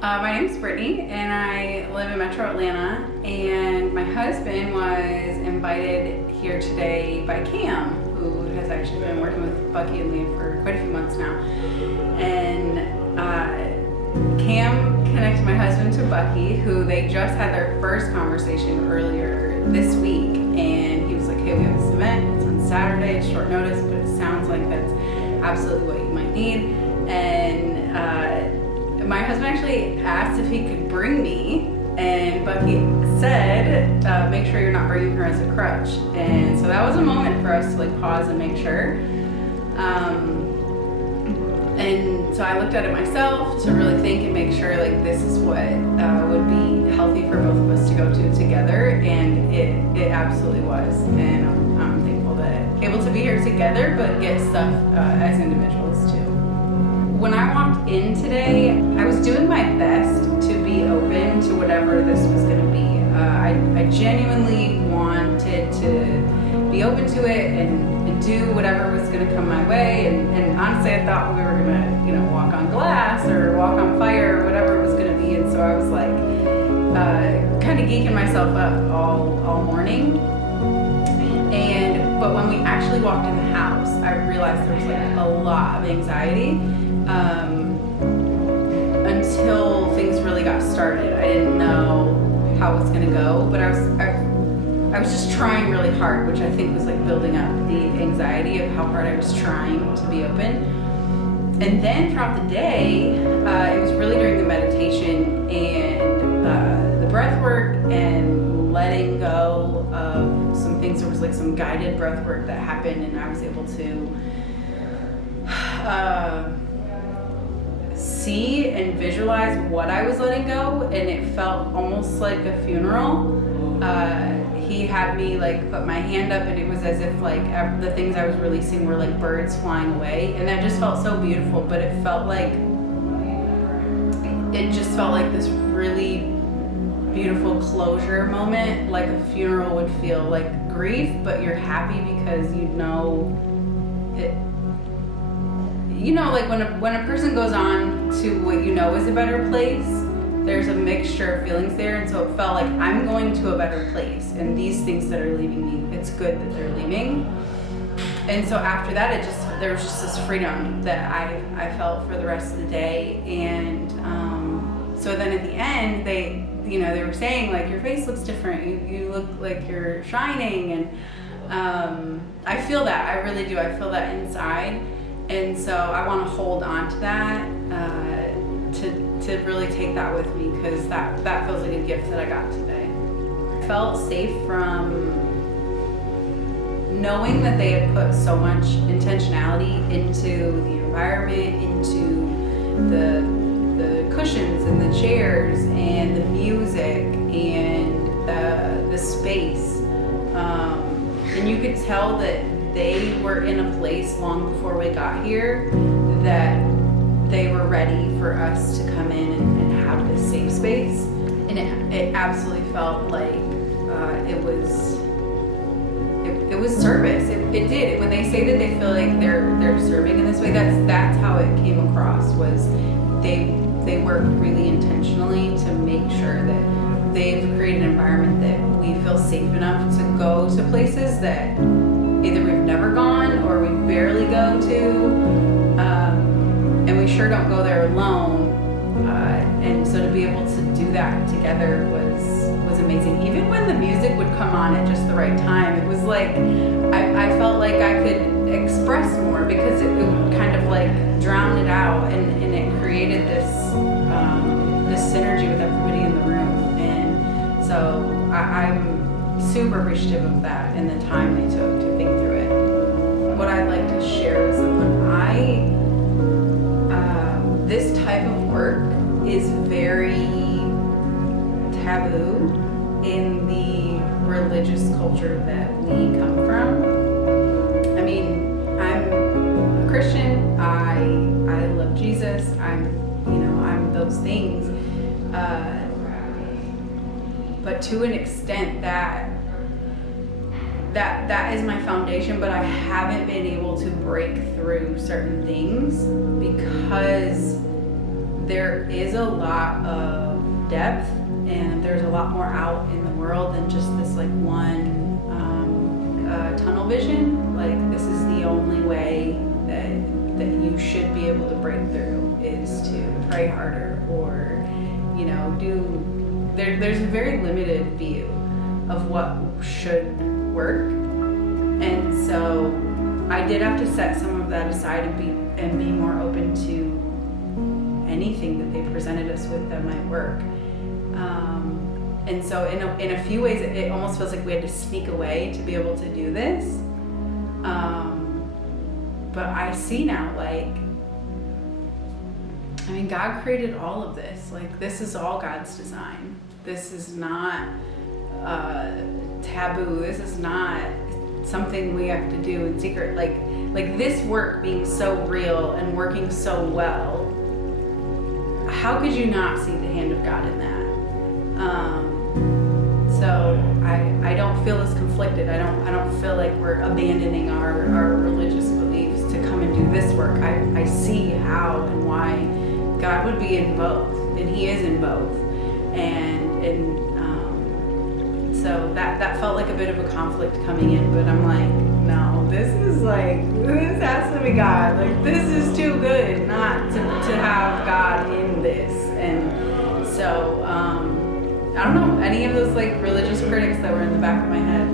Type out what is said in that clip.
My name is Brittany, and I live in Metro Atlanta. And my husband was invited here today by Cam, who has actually been working with Bucky and me for quite a few months now. And Cam connected my husband to Bucky, who they just had their first conversation earlier this week. And he was like, "Hey, we have this event. It's on Saturday. It's short notice, but it sounds like that's absolutely what you might need." And my husband actually asked if he could bring me, and Bucky said, "Make sure you're not bringing her as a crutch." And so that was a moment for us to like pause and make sure. And so I looked at it myself to really think and make sure like this is what would be healthy for both of us to go to together, and it absolutely was. And I'm thankful that able to be here together, but get stuff as individuals too. When I walked in today, I was doing my best to be open to whatever this was going to be. I genuinely wanted to be open to it and do whatever was going to come my way. And honestly, I thought we were going to, walk on glass or walk on fire or whatever it was going to be. And so I was like, kind of geeking myself up all morning. But when we actually walked in the house, I realized there was like a lot of anxiety. Until things really got started. I didn't know how it was going to go, but I was just trying really hard, which I think was like building up the anxiety of how hard I was trying to be open. And then throughout the day, it was really during the meditation and the breath work and letting go of some things. There was like some guided breath work that happened, and I was able to see and visualize what I was letting go, and it felt almost like a funeral. He had me like put my hand up, and it was as if like the things I was releasing were like birds flying away, and that just felt so beautiful. But it just felt like this really beautiful closure moment, like a funeral would feel, like grief, but you're happy because you know it. Like when a person goes on to what you know is a better place, there's a mixture of feelings there. And so it felt like I'm going to a better place, and these things that are leaving me, it's good that they're leaving. And so after that, there was just this freedom that I felt for the rest of the day. And so then at the end, they were saying like, your face looks different, you look like you're shining. And I feel that, I really do, I feel that inside. And so I want to hold on to that, to really take that with me, because that feels like a gift that I got today. I felt safe from knowing that they had put so much intentionality into the environment, into the cushions and the chairs and the music and the space. And you could tell that they were in a place long before we got here that they were ready for us to come in and have this safe space. And it absolutely felt like it was service. It did. When they say that they feel like they're serving in this way, that's how it came across. Was they work really intentionally to make sure that they've created an environment that we feel safe enough to go to places that either we've never gone or we barely go to, and we sure don't go there alone. And so to be able to do that together was amazing. Even when the music would come on at just the right time, it was like I felt like I could express more, because it would kind of like drown it out, and it created this synergy with everybody in the room. And so I'm super appreciative of that and the time they took to think through it. What I'd like to share was that when this type of work is very taboo in the religious culture that we come from. I mean, I'm a Christian, I love Jesus, I'm those things. But to an extent that is my foundation, but I haven't been able to break through certain things because there is a lot of depth, and there's a lot more out in the world than just this like one tunnel vision. Like, this is the only way that you should be able to break through, is to pray harder, or there's a very limited view of what should work. And so I did have to set some of that aside and be more open to anything that they presented us with that might work. And so in a few ways, it almost feels like we had to sneak away to be able to do this. But I see now, like, I mean, God created all of this. Like, this is all God's design. This is not taboo. This is not something we have to do in secret. Like this work being so real and working so well, how could you not see the hand of God in that? So I don't feel as conflicted. I don't feel like we're abandoning our religious beliefs to come and do this work. I see how and why God would be in both, and He is in both, and so that felt like a bit of a conflict coming in. But I'm like, no, this has to be God. Like, this is too good not to have God in this. And so I don't know, any of those like religious critics that were in the back of my head,